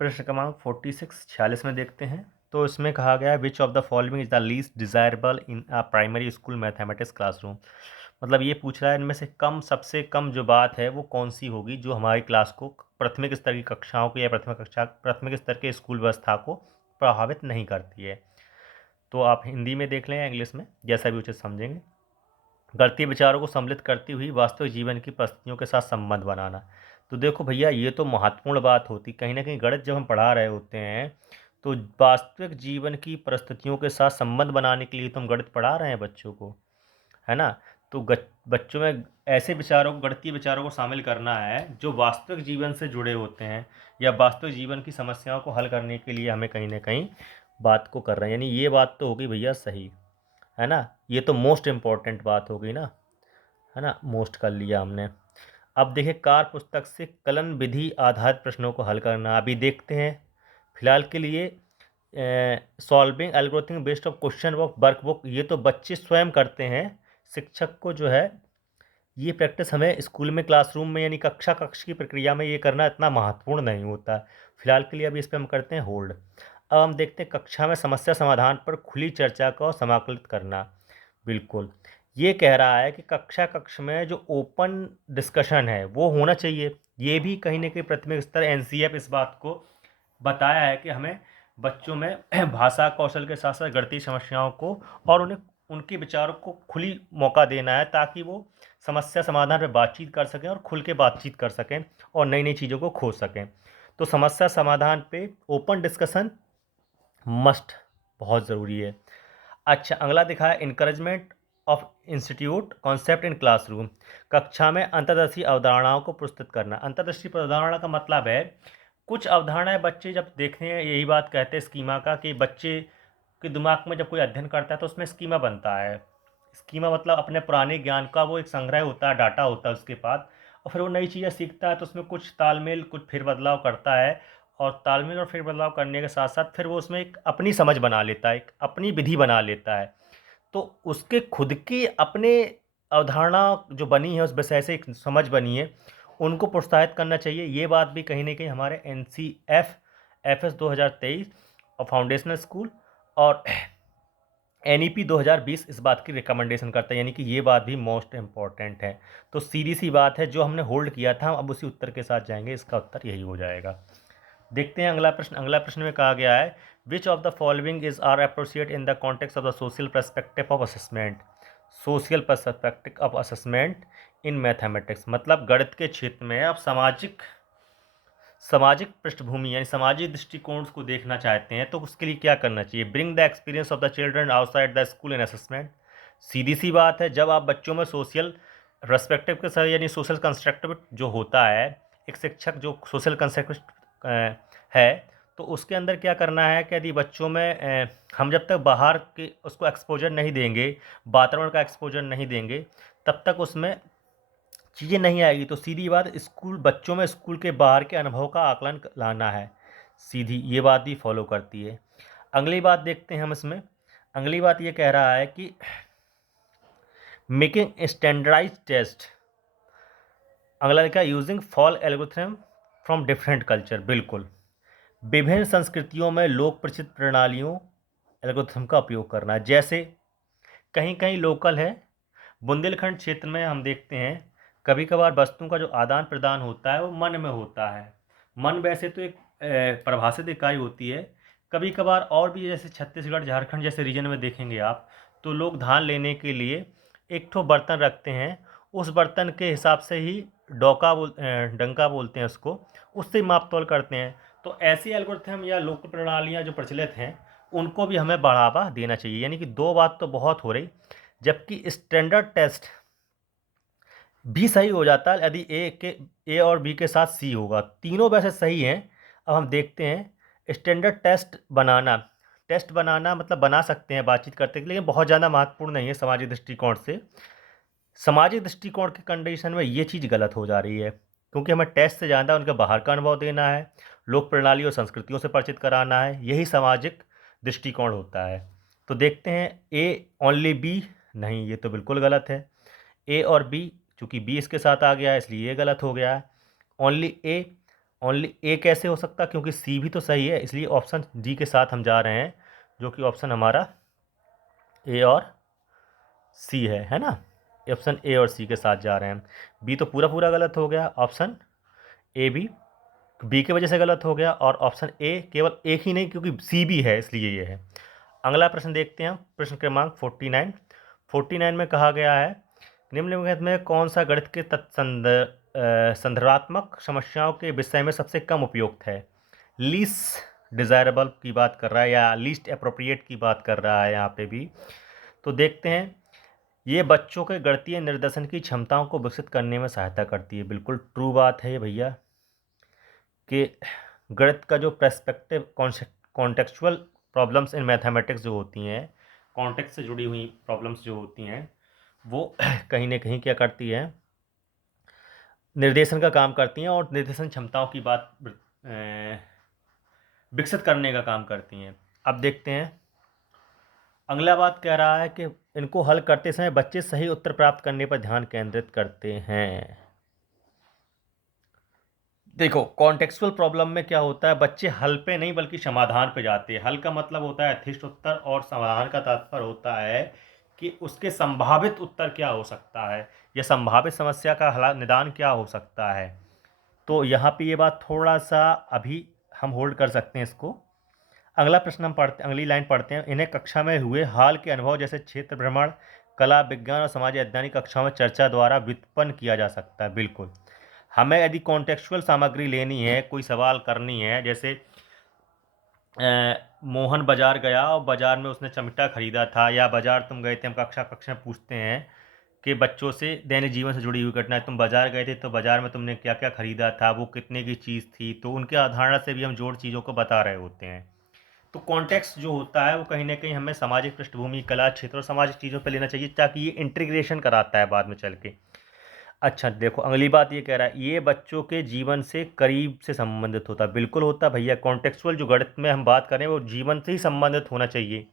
प्रश्न क्रमांक 46 में देखते हैं। तो इसमें कहा गया है which of the following is the least desirable in a primary school mathematics classroom. मतलब ये पूछ रहा है इनमें से कम, सबसे कम जो बात है वो कौन सी होगी जो हमारी क्लास को, प्राथमिक स्तर की कक्षाओं को या प्राथमिक स्तर के स्कूल व्यवस्था को प्रभावित नहीं करती है। तो आप हिंदी में देख लें या इंग्लिश में, जैसा भी उचित समझेंगे। गणितीय विचारों को सम्मिलित करती हुई वास्तविक जीवन की परिस्थितियों के साथ संबंध बनाना। तो देखो भैया, ये तो महत्वपूर्ण बात होती, कहीं ना कहीं गणित जब हम पढ़ा रहे होते हैं तो वास्तविक जीवन की परिस्थितियों के साथ संबंध बनाने के लिए तो हम गणित पढ़ा रहे हैं बच्चों को, है ना। तो बच्चों में ऐसे विचारों को, गणितीय विचारों को शामिल करना है जो वास्तविक जीवन से जुड़े होते हैं या वास्तविक जीवन की समस्याओं को हल करने के लिए हमें कहीं ना कहीं बात को कर रहे हैं। यानी ये बात तो होगी भैया सही, है ना। ये तो मोस्ट इम्पॉर्टेंट बात होगी ना, है ना। मोस्ट कर लिया हमने। अब देखिए, कार पुस्तक से कलन विधि आधारित प्रश्नों को हल करना अभी देखते हैं। फिलहाल के लिए solving algorithm based of question workbook, ये तो बच्चे स्वयं करते हैं। शिक्षक को जो है ये प्रैक्टिस हमें स्कूल में, क्लासरूम में, यानी कक्ष की प्रक्रिया में ये करना इतना महत्वपूर्ण नहीं होता। फिलहाल के लिए अभी इस पर हम करते हैं होल्ड। अब हम देखते हैं कक्षा में समस्या समाधान पर खुली चर्चा को समाकलित करना। बिल्कुल, ये कह रहा है कि कक्ष में जो ओपन डिस्कशन है वो होना चाहिए। ये भी कहीं ना कहीं प्राथमिक स्तर एनसीएफ इस बात को बताया है कि हमें बच्चों में भाषा कौशल के साथ साथ गणितीय समस्याओं को और उन्हें उनके विचारों को खुली मौका देना है, ताकि वो समस्या समाधान पर बातचीत कर सकें और खुल के बातचीत कर सकें और नई नई चीज़ों को खोज सकें। तो समस्या समाधान पे ओपन डिस्कशन मस्ट, बहुत ज़रूरी है। अच्छा, अगला दिखा है encouragement of institute concept in classroom. कक्षा में अंतर्दर्शी अवधारणाओं को प्रस्तुत करना। अंतर्दर्शी अवधारणा का मतलब है कुछ अवधारणाएं बच्चे जब देखते हैं, यही बात कहते हैं स्कीमा का, कि बच्चे के दिमाग में जब कोई अध्ययन करता है तो उसमें स्कीमा बनता है। स्कीमा मतलब अपने पुराने ज्ञान का वो एक संग्रह होता है, डाटा होता है उसके पास, और फिर वो नई चीज़ें सीखता है तो उसमें कुछ तालमेल, कुछ फेर बदलाव करता है। और तालमेल और फेर बदलाव करने के साथ साथ फिर वो उसमें एक अपनी समझ बना लेता है, एक अपनी विधि बना लेता है। तो उसके खुद की अपने अवधारणा जो बनी है उस विषय से एक समझ बनी है, उनको प्रोत्साहित करना चाहिए। ये बात भी कहीं ना कहीं हमारे एफ एस 2023 और फाउंडेशनल स्कूल और एनईपी 2020 इस बात की रिकमेंडेशन करता है, यानी कि ये बात भी मोस्ट इम्पॉर्टेंट है। तो सीधी सी बात है, जो हमने होल्ड किया था हम अब उसी उत्तर के साथ जाएंगे, इसका उत्तर यही हो जाएगा। देखते हैं अगला प्रश्न। अगला प्रश्न में कहा गया है which of the following is are appropriate in the context of the social perspective of assessment. Social perspective of assessment in mathematics, मतलब गणित के क्षेत्र में आप सामाजिक सामाजिक पृष्ठभूमि यानी सामाजिक दृष्टिकोण को देखना चाहते हैं तो उसके लिए क्या करना चाहिए। Bring the experience of the children outside the school in assessment. सीधी सी बात है, जब आप बच्चों में सोशल पर्सपेक्टिव के साथ यानी सोशल कंस्ट्रक्टिव जो होता है, एक शिक्षक जो सोशल कंस्ट्रक्टिव है, तो उसके अंदर क्या करना है कि यदि बच्चों में हम जब तक बाहर के उसको एक्सपोजर नहीं देंगे, वातावरण का एक्सपोजर नहीं देंगे, तब तक उसमें चीज़ें नहीं आएगी। तो सीधी बात, स्कूल बच्चों में स्कूल के बाहर के अनुभव का आकलन लाना है। सीधी ये बात भी फॉलो करती है। अगली बात देखते हैं हम इसमें। अगली बात ये कह रहा है कि मेकिंग स्टैंडर्डाइज टेस्ट। अगला लिखा using folk algorithm from different culture. बिल्कुल, विभिन्न संस्कृतियों में लोक प्रचलित प्रणालियों एल्गोरिथम का उपयोग करना, जैसे कहीं कहीं लोकल है। बुंदेलखंड क्षेत्र में हम देखते हैं कभी कभार वस्तुओं का जो आदान प्रदान होता है वो मन में होता है। मन वैसे तो एक परिभाषित इकाई होती है। कभी कभार और भी, जैसे छत्तीसगढ़ झारखंड जैसे रीजन में देखेंगे आप, तो लोग धान लेने के लिए एक ठो बर्तन रखते हैं। उस बर्तन के हिसाब से ही डंका बोलते हैं उसको, उससे माप तोल करते हैं। तो ऐसी एल्गोरिथम या लोक प्रणालियाँ जो प्रचलित हैं उनको भी हमें बढ़ावा देना चाहिए। यानी कि दो बात तो बहुत हो रही, जबकि स्टैंडर्ड टेस्ट भी सही हो जाता है यदि ए और बी के साथ सी होगा। तीनों वैसे सही हैं। अब हम देखते हैं स्टैंडर्ड टेस्ट बनाना मतलब बना सकते हैं बातचीत करते हैं, लेकिन बहुत ज़्यादा महत्वपूर्ण नहीं है सामाजिक दृष्टिकोण से। सामाजिक दृष्टिकोण के कंडीशन में ये चीज़ गलत हो जा रही है, क्योंकि हमें टेस्ट से ज़्यादा उनके बाहर का अनुभव देना है, लोक प्रणाली और संस्कृतियों से परिचित कराना है, यही सामाजिक दृष्टिकोण होता है। तो देखते हैं ए ओनली बी, नहीं ये तो बिल्कुल गलत है। ए और बी, चूँकि बी इसके साथ आ गया है इसलिए ये गलत हो गया है। ओनली ए ओनली ए कैसे हो सकता, क्योंकि सी भी तो सही है, इसलिए ऑप्शन डी के साथ हम जा रहे हैं, जो कि ऑप्शन हमारा ए और सी है ना। ऑप्शन ए और सी के साथ जा रहे हैं। बी तो पूरा पूरा गलत हो गया, ऑप्शन ए भी बी की वजह से गलत हो गया, और ऑप्शन ए केवल एक ही नहीं क्योंकि सी भी है इसलिए ये है। अगला प्रश्न देखते हैं, प्रश्न क्रमांक 49। 49 में कहा गया है निम्नलिखित में कौन सा गणित के संदर्भात्मक समस्याओं के विषय में सबसे कम उपयुक्त है। लीस्ट डिज़ायरेबल की बात कर रहा है या लीस्ट अप्रोप्रिएट की बात कर रहा है यहाँ पे भी। तो देखते हैं, ये बच्चों के गणितीय निर्देशन की क्षमताओं को विकसित करने में सहायता करती है। बिल्कुल ट्रू बात है ये भैया, कि गणित का जो perspective contextual problems in mathematics जो होती हैं, कॉन्टेक्स्ट से जुड़ी हुई प्रॉब्लम्स जो होती हैं, वो कहीं ना कहीं क्या करती है, निर्देशन का काम करती हैं और निर्देशन क्षमताओं की बात विकसित करने का काम करती हैं। अब देखते हैं, अगला बात कह रहा है कि इनको हल करते समय बच्चे सही उत्तर प्राप्त करने पर ध्यान केंद्रित करते हैं। देखो, कॉन्टेक्सुअल प्रॉब्लम में क्या होता है, बच्चे हल पे नहीं बल्कि समाधान पे जाते हैं। हल का मतलब होता है यथिष्ट उत्तर, और समाधान का तात्पर्य होता है कि उसके संभावित उत्तर क्या हो सकता है, या संभावित समस्या का हल निदान क्या हो सकता है। तो यहाँ पे ये बात थोड़ा सा अभी हम होल्ड कर सकते हैं इसको। अगला प्रश्न हम पढ़ते, अगली लाइन पढ़ते हैं। इन्हें कक्षा में हुए हाल के अनुभव जैसे क्षेत्र भ्रमण, कला, विज्ञान और समाज वैज्ञानिक कक्षाओं में चर्चा द्वारा व्युत्पन्न किया जा सकता है। बिल्कुल, हमें यदि कॉन्टेक्चुअल सामग्री लेनी है, कोई सवाल करनी है, जैसे मोहन बाजार गया और बाजार में उसने चमटा खरीदा था, या बाजार तुम गए थे, हम कक्षा कक्षा में पूछते हैं कि बच्चों से दैनिक जीवन से जुड़ी हुई घटना है, तुम बाजार गए थे तो बाजार में तुमने क्या क्या खरीदा था, वो कितने की चीज़ थी, तो उनके अवधारणा से भी हम जोड़ चीज़ों को बता रहे होते हैं। तो कॉन्टेक्स्ट जो होता है वो कहीं ना कहीं हमें सामाजिक पृष्ठभूमि, कला क्षेत्र और सामाजिक चीज़ों पे लेना चाहिए, ताकि ये इंटीग्रेशन कराता है बाद में चल के। अच्छा देखो, अगली बात ये कह रहा है ये बच्चों के जीवन से करीब से संबंधित होता है। बिल्कुल होता है भैया, कॉन्टेक्चुअल जो गणित में हम बात करें वो जीवन से ही संबंधित होना चाहिए।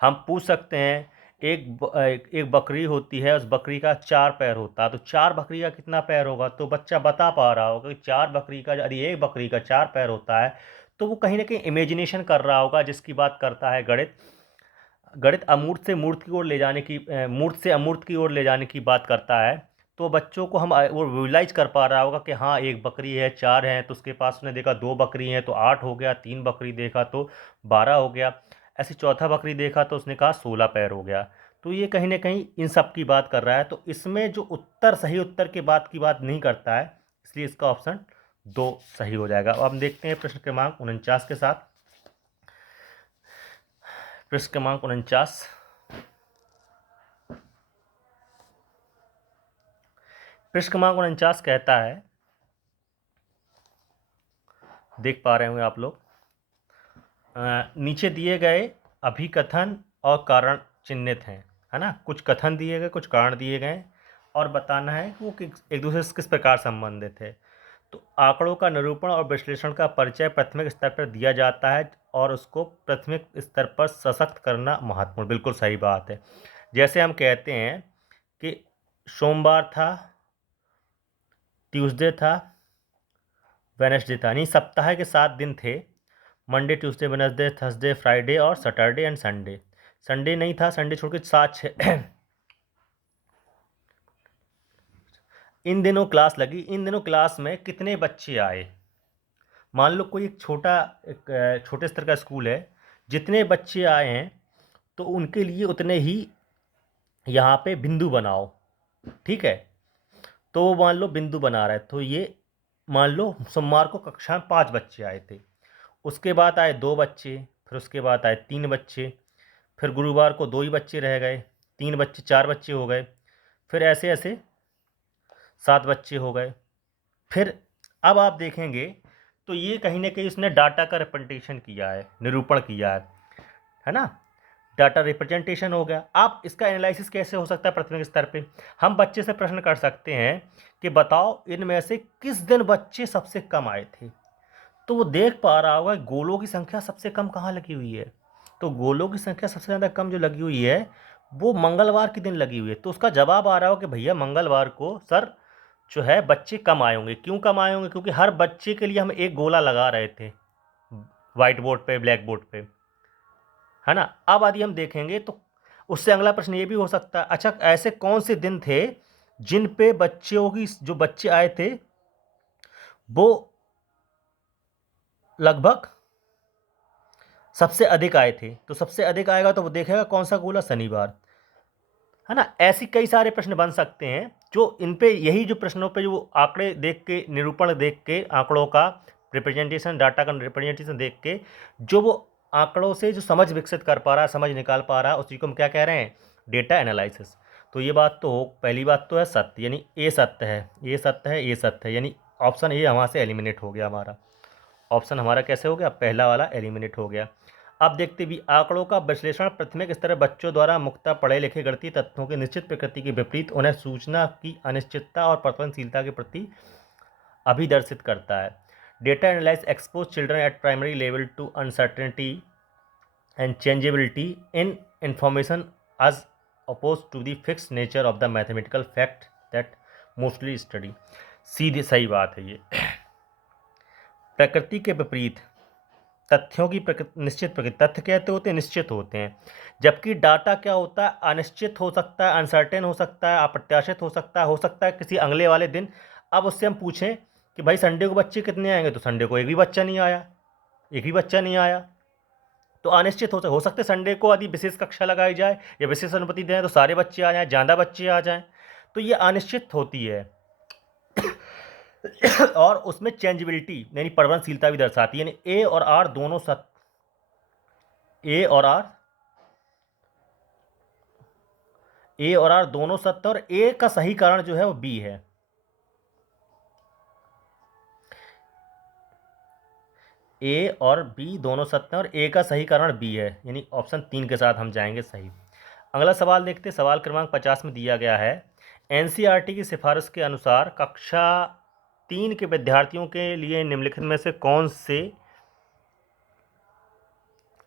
हम पूछ सकते हैं, एक बकरी होती है, उस बकरी का 4 पैर होता है, तो 4 बकरी का कितना पैर होगा, तो बच्चा बता पा रहा होगा कि 4 बकरी का, यदि एक बकरी का 4 पैर होता है, तो वो कहीं ना कहीं इमेजिनेशन कर रहा होगा, जिसकी बात करता है गणित। गणित अमूर्त से मूर्त की ओर ले जाने की, मूर्त से अमूर्त की ओर ले जाने की बात करता है। तो बच्चों को हम वो विजुलाइज कर पा रहा होगा कि हाँ एक बकरी है, 4 हैं, तो उसके पास उसने देखा 2 बकरी हैं तो 8 हो गया, 3 बकरी देखा तो 12 हो गया, ऐसे चौथा बकरी देखा तो उसने कहा 16 पैर हो गया। तो ये कहीं ना कहीं इन सब की बात कर रहा है। तो इसमें जो उत्तर सही उत्तर के बात की बात नहीं करता है, इसलिए इसका ऑप्शन 2 सही हो जाएगा। अब हम देखते हैं प्रश्न क्रमांक 49 के साथ। प्रश्न क्रमांक 49, प्रश्न क्रमांक 49 कहता है, देख पा रहे होंगे आप लोग, नीचे दिए गए अभिकथन और कारण चिन्हित हैं, है ना। कुछ कथन दिए गए, कुछ कारण दिए गए, और बताना है कि वो एक दूसरे से किस प्रकार संबंधित है। तो आंकड़ों का निरूपण और विश्लेषण का परिचय प्राथमिक स्तर पर दिया जाता है, और उसको प्राथमिक स्तर पर सशक्त करना महत्वपूर्ण। बिल्कुल सही बात है। जैसे हम कहते हैं कि सोमवार था, ट्यूसडे था, वेडनेसडे था, नहीं, सप्ताह के 7 दिन थे, Monday, Tuesday, Wednesday, Thursday, Friday और सैटरडे एंड संडे। संडे नहीं था, संडे छोड़ के 7 6 इन दिनों क्लास लगी। इन दिनों क्लास में कितने बच्चे आए। मान लो कोई एक छोटे स्तर का स्कूल है, जितने बच्चे आए हैं तो उनके लिए उतने ही यहाँ पे बिंदु बनाओ, ठीक है। तो वो मान लो बिंदु बना रहा है, तो ये मान लो सोमवार को कक्षा में 5 बच्चे आए थे, उसके बाद आए 2 बच्चे, फिर उसके बाद आए 3 बच्चे, फिर गुरुवार को 2 ही बच्चे रह गए, 3 बच्चे 4 बच्चे हो गए, फिर ऐसे ऐसे 7 बच्चे हो गए। फिर अब आप देखेंगे तो ये कहीं ना कहीं उसने डाटा का रिप्रेजेंटेशन किया है, निरूपण किया है ना। डाटा रिप्रेजेंटेशन हो गया। आप इसका एनालिसिस कैसे हो सकता है प्राथमिक स्तर पे, हम बच्चे से प्रश्न कर सकते हैं कि बताओ इनमें से किस दिन बच्चे सबसे कम आए थे। तो वो देख पा रहा होगा गोलों की संख्या सबसे कम कहाँ लगी हुई है, तो गोलों की संख्या सबसे ज़्यादा कम जो लगी हुई है वो मंगलवार के दिन लगी हुई है। तो उसका जवाब आ रहा हो कि भैया मंगलवार को सर जो है बच्चे कम आए होंगे। क्यों कम आए होंगे? क्योंकि हर बच्चे के लिए हम एक गोला लगा रहे थे वाइट बोर्ड पे, ब्लैक बोर्ड पे, है ना। अब यदि हम देखेंगे तो उससे अगला प्रश्न ये भी हो सकता है, अच्छा ऐसे कौन से दिन थे जिन पे बच्चों की, जो बच्चे आए थे वो लगभग सबसे अधिक आए थे? तो सबसे अधिक आएगा तो वो देखेगा कौन सा गोला, शनिवार, है ना। ऐसी कई सारे प्रश्न बन सकते हैं जो इन पे, यही जो प्रश्नों पे जो आंकड़े देख के, निरूपण देख के, आंकड़ों का रिप्रेजेंटेशन, डाटा का रिप्रेजेंटेशन देख के जो वो आंकड़ों से जो समझ विकसित कर पा रहा है, समझ निकाल पा रहा है, उसी को हम क्या कह रहे हैं? Data analysis. तो ये बात तो पहली बात तो है सत्य, यानी ए सत्य है, ये सत्य है, ये सत्य है, यानी ऑप्शन ए वहाँ से एलिमिनेट हो गया हमारा। ऑप्शन हमारा कैसे हो गया? पहला वाला एलिमिनेट हो गया। अब देखते भी, आंकड़ों का विश्लेषण प्राथमिक स्तर बच्चों द्वारा मुख्यतः पढ़े लिखे गणितीय तथ्यों की निश्चित प्रकृति के विपरीत उन्हें सूचना की अनिश्चितता और परिवर्तनशीलता के प्रति अभिदर्शित करता है। Data analysis expose children at primary level to uncertainty and changeability in information as oppose to the fixed nature of the mathematical fact that mostly study. सीधी सही बात है ये। प्रकृति के विपरीत, तथ्यों की निश्चित प्रकृति, तथ्य कहते होते हैं निश्चित होते हैं, जबकि डाटा क्या होता है? अनिश्चित हो सकता है, अनसर्टेन हो सकता है, अप्रत्याशित हो सकता है किसी अगले वाले दिन। अब उससे हम पूछें कि भाई संडे को बच्चे कितने आएंगे, तो संडे को एक भी बच्चा नहीं आया, एक भी बच्चा नहीं आया। तो अनिश्चित हो सकते संडे को यदि विशेष कक्षा लगाई जाए या विशेष अनुमति दें तो सारे बच्चे आ जाएं, ज़्यादा बच्चे आ जाएं, तो ये अनिश्चित होती है। और उसमें चेंजेबिलिटी यानी परिवर्तनशीलता भी दर्शाती है, यानी ए और आर दोनों ए और आर दोनों सत्य, और ए का सही कारण जो है वो बी है। ए और बी दोनों सत्य हैं और ए का सही कारण बी है, यानी ऑप्शन 3 के साथ हम जाएंगे सही। अगला सवाल देखते, सवाल क्रमांक 50 में दिया गया है, एनसीईआरटी की सिफारिश के अनुसार कक्षा 3 के विद्यार्थियों के लिए निम्नलिखित में से कौन से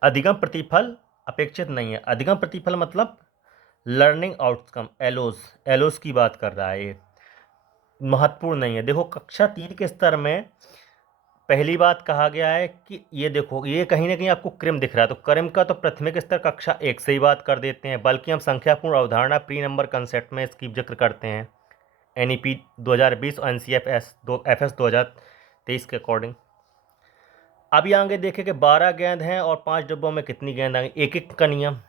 अधिगम प्रतिफल अपेक्षित नहीं है? अधिगम प्रतिफल मतलब लर्निंग आउटकम, एलोस की बात कर रहा है, ये महत्वपूर्ण नहीं है। देखो कक्षा 3 के स्तर में पहली बात कहा गया है कि ये देखो, ये कहीं ना कहीं आपको क्रम दिख रहा है, तो क्रम का तो प्राथमिक स्तर कक्षा 1 से ही बात कर देते हैं, बल्कि हम संख्यापूर्ण अवधारणा प्री नंबर कंसेप्ट में इसकी जिक्र करते हैं एनईपी 2020 और एनसीएफएस एफएस 2023 के अकॉर्डिंग। अब ये आगे देखें कि 12 गेंद हैं और 5 डिब्बों में कितनी गेंद आएंगी, एक एक का नियम।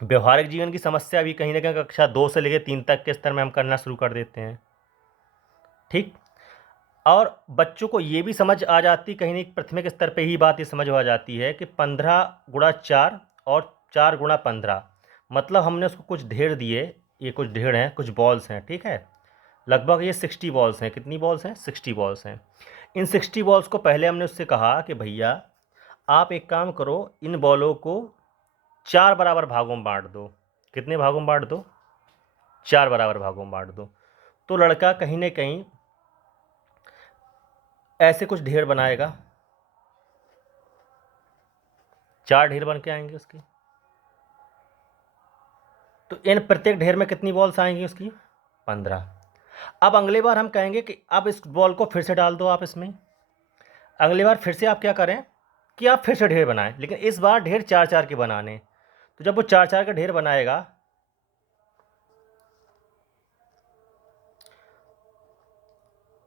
व्यवहारिक जीवन की समस्या भी कहीं ना कहीं कक्षा 2 से लेकर 3 तक के स्तर में हम करना शुरू कर देते हैं, ठीक। और बच्चों को ये भी समझ आ जाती, कहीं ना प्राथमिक स्तर पे ही बात ये समझ आ जाती है कि 15 × 4 और 4 × 15, मतलब हमने उसको कुछ ढेर दिए, ये कुछ ढेर हैं, कुछ बॉल्स हैं, ठीक है, लगभग ये 60 बॉल्स हैं। कितनी बॉल्स हैं? 60 बॉल्स हैं। इन 60 बॉल्स को पहले हमने उससे कहा कि भैया आप एक काम करो, इन बॉलों को 4 बराबर भागों में बांट दो। कितने भागों में बांट दो? 4 बराबर भागों में बांट दो। तो लड़का कहीं ना कहीं ऐसे कुछ ढेर बनाएगा, 4 ढेर बन के आएंगे उसके। तो इन प्रत्येक ढेर में कितनी बॉल्स आएंगी उसकी? 15। अब अगली बार हम कहेंगे कि अब इस बॉल को फिर से डाल दो आप इसमें। अगली बार फिर से आप क्या करें कि आप फिर से ढेर बनाएं, लेकिन इस बार ढेर 4-4 के बनाने। तो जब वो 4-4 का ढेर बनाएगा,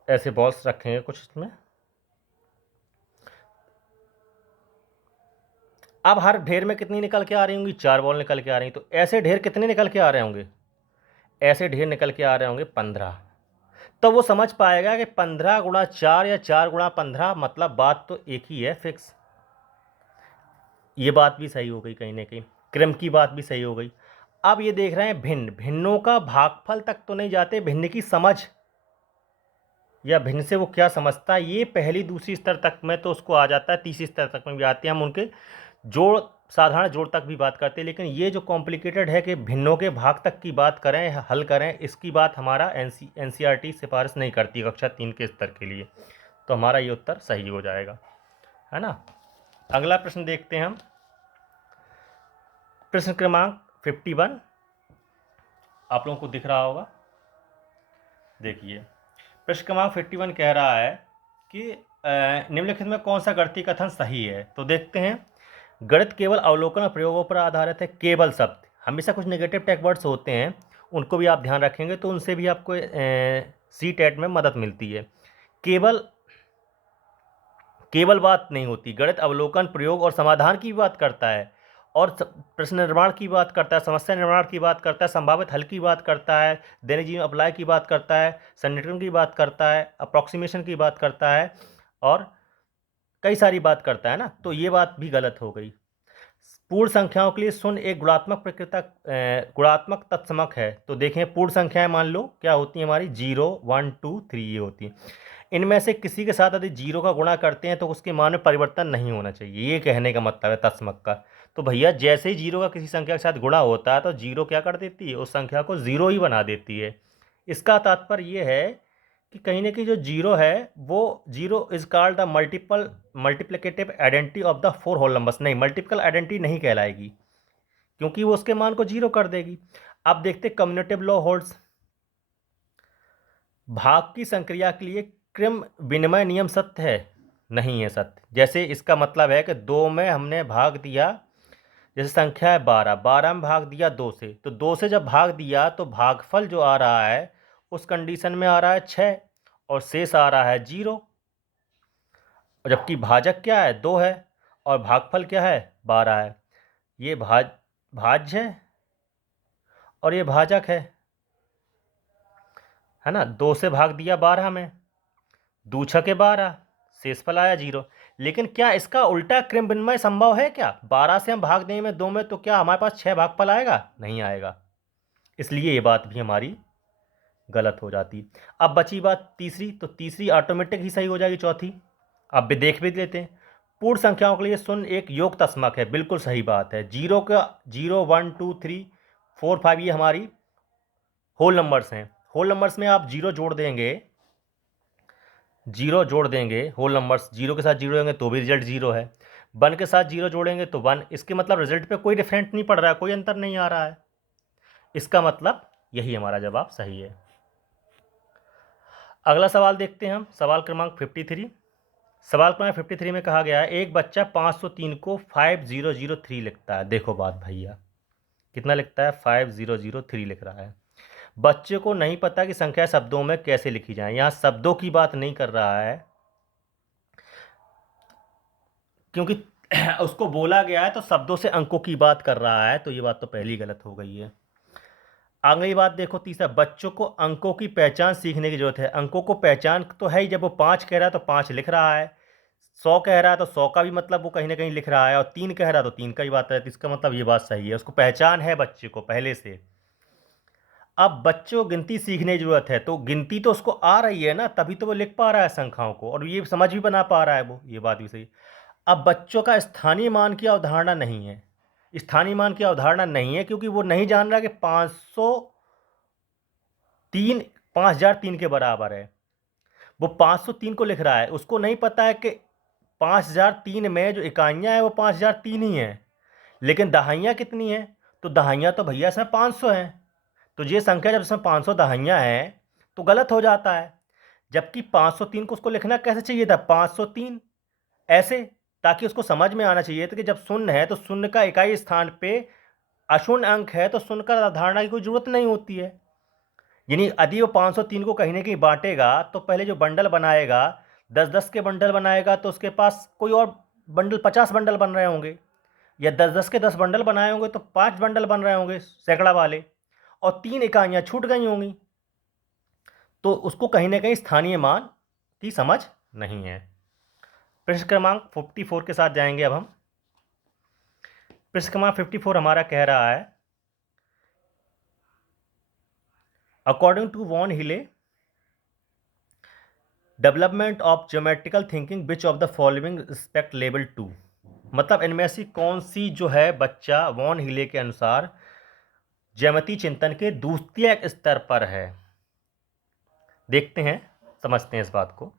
ऐसे बॉल्स रखेंगे कुछ इसमें, अब हर ढेर में कितनी निकल के आ रही होंगी? 4 बॉल निकल के आ रही। तो ऐसे ढेर कितने निकल के आ रहे होंगे? ऐसे ढेर निकल के आ रहे होंगे 15। तो वो समझ पाएगा कि 15 × 4 या 4 × 15, मतलब बात तो एक ही है फिक्स। ये बात भी सही हो गई, कहीं ना कहीं क्रम की बात भी सही हो गई। अब ये देख रहे हैं भिन्न, भिन्नों का भागफल तक तो नहीं जाते, भिन्न की समझ या भिन्न से वो क्या समझता है, ये पहली दूसरी स्तर तक में तो उसको आ जाता है, तीसरी स्तर तक में भी आते हैं, हम उनके जोड़, साधारण जोड़ तक भी बात करते हैं। लेकिन ये जो कॉम्प्लिकेटेड है कि भिन्नों के भाग तक की बात करें, हल करें, इसकी बात हमारा एनसीईआरटी सिफारिश नहीं करती कक्षा 3 के स्तर के लिए। तो हमारा ये उत्तर सही हो जाएगा, है ना। अगला प्रश्न देखते हैं हम, प्रश्न क्रमांक 51 आप लोगों को दिख रहा होगा, देखिए प्रश्न क्रमांक 51 कह रहा है कि निम्नलिखित में कौन सा गणितीय कथन सही है। तो देखते हैं, गणित केवल अवलोकन और प्रयोगों पर आधारित है। केवल शब्द, हमेशा कुछ नेगेटिव टैग वर्ड्स होते हैं, उनको भी आप ध्यान रखेंगे तो उनसे भी आपको CTET में मदद मिलती है। केवल बात नहीं होती, गणित अवलोकन, प्रयोग और समाधान की बात करता है, और प्रश्न निर्माण की बात करता है, समस्या निर्माण की बात करता है, संभावित हल की बात करता है, दैनिक जीवन अप्लाई की बात करता है, संरेखण की बात करता है, अप्रॉक्सीमेशन की बात करता है, और कई सारी बात करता है ना। तो ये बात भी गलत हो गई। पूर्ण संख्याओं के लिए शून्य एक गुणात्मक तत्समक है। तो देखें, पूर्ण संख्याएं मान लो क्या होती हैं हमारी, 0 1 2 3 ये होती हैं। इनमें से किसी के साथ यदि 0 का गुणा करते हैं तो उसके मान में परिवर्तन नहीं होना चाहिए, ये कहने का मतलब है तत्समक का। तो भैया जैसे ही 0 का किसी संख्या के साथ गुणा होता है तो 0 क्या कर देती है, उस संख्या को 0 ही बना देती है। इसका तात्पर्य ये है कि कहीं ना कहीं जो 0 है वो 0 is called the multiplicative identity of the 4 whole numbers. नहीं, मल्टीपल आइडेंटिटी नहीं कहलाएगी, क्योंकि वो उसके मान को 0 कर देगी। अब देखते कम्युटेटिव लॉ होल्ड्स। भाग की संक्रिया के लिए क्रम विनिमय नियम सत्य है? नहीं है सत्य। जैसे इसका मतलब है कि 2 में हमने भाग दिया, जैसे संख्या है 12, 12 में भाग दिया 2 से, तो 2 से जब भाग दिया तो भागफल जो आ रहा है उस कंडीशन में आ रहा है 6 और शेष आ रहा है 0। और जबकि भाजक क्या है, 2 है, और भागफल क्या है, 12 है। ये भाज्य है और ये भाजक है ना। 2 से भाग दिया 12 में, 2 छके 12, शेषफल आया 0। लेकिन क्या इसका उल्टा क्रम विनिमय संभव है क्या? 12 से हम भाग देंगे 2 में तो क्या हमारे पास 6 भागफल आएगा? नहीं आएगा। इसलिए ये बात भी हमारी गलत हो जाती। अब बची बात तीसरी, तो तीसरी ऑटोमेटिक ही सही हो जाएगी। चौथी अब भी देख भी लेते हैं। पूर्ण संख्याओं के लिए शून्य एक योग तस्मक है, बिल्कुल सही बात है। 0 1 2 3 4 5 ये हमारी होल नंबर्स हैं। होल नंबर्स में आप 0 जोड़ देंगे, 0 जोड़ देंगे होल नंबर्स, 0 के साथ 0 जोड़ेंगे तो भी रिजल्ट 0 है। 1 के साथ 0 जोड़ेंगे तो 1। इसके मतलब रिजल्ट पे कोई डिफरेंट नहीं पड़ रहा है, कोई अंतर नहीं आ रहा है। इसका मतलब यही हमारा जवाब सही है। अगला सवाल देखते हैं हम, सवाल क्रमांक 53। सवाल क्रमांक 53 में कहा गया है एक बच्चा 503 को 5003 लिखता है। देखो बात भैया, कितना लिखता है, 5003 लिख रहा है। बच्चे को नहीं पता कि संख्या शब्दों में कैसे लिखी जाए। यहाँ शब्दों की बात नहीं कर रहा है, क्योंकि उसको बोला गया है तो शब्दों से अंकों की बात कर रहा है, तो ये बात तो पहली गलत हो गई है। अगली बात देखो, तीसरा, बच्चों को अंकों की पहचान सीखने की जरूरत है। अंकों को पहचान तो है ही, जब वो 5 कह रहा है तो 5 लिख रहा है, 100 कह रहा है तो 100 का भी मतलब वो कहीं ना कहीं लिख रहा है, और 3 कह रहा है तो 3 का ही बात है। तो इसका मतलब ये बात सही है, उसको पहचान है बच्चे को पहले से। अब बच्चे को गिनती सीखने की जरूरत है, तो गिनती तो उसको आ रही है ना, तभी तो वो लिख पा रहा है संख्याओं को, और ये समझ भी बना पा रहा है वो, ये बात भी सही। अब बच्चों का स्थानीय मान की अवधारणा नहीं है। स्थानीय मान की अवधारणा नहीं है क्योंकि वो नहीं जान रहा कि 5003 के बराबर है। वो 503 को लिख रहा है, उसको नहीं पता है कि 5003 में जो इकाइयाँ हैं वो 5003 ही हैं, लेकिन दहाइयाँ कितनी हैं, तो दहाइयाँ तो भैया इसमें 500 हैं। तो ये संख्या जब इसमें 500 दहाइयाँ हैं तो गलत हो जाता है। जबकि 503 को उसको लिखना कैसे चाहिए था, 503 ऐसे, ताकि उसको समझ में आना चाहिए था कि जब शून्य है तो शून्य का इकाई स्थान पे अशून्य अंक है, तो शून्य का धारणा की कोई जरूरत नहीं होती है। यानी यदि वो 503 को कहीं ना कहीं बांटेगा तो पहले जो बंडल बनाएगा, 10-10 के बंडल बनाएगा, तो उसके पास कोई और बंडल 50 बंडल बन रहे होंगे, या 10-10 के 10 बंडल बनाए होंगे तो 5 बंडल बन रहे होंगे सैकड़ा वाले, और 3 इकाइयाँ छूट गई होंगी। तो उसको कहीं ना कहीं स्थानीय मान की समझ नहीं है। प्रश्न क्रमांक 54 के साथ जाएंगे अब हम। प्रश्न क्रमांक 54 हमारा कह रहा है, अकॉर्डिंग टू वॉन हिले development of geometrical thinking which of the following respect level 2। मतलब इनमें से कौन सी जो है बच्चा वॉन हिले के अनुसार ज्यामितीय चिंतन के द्वितीय स्तर पर है। देखते हैं, समझते हैं इस बात को।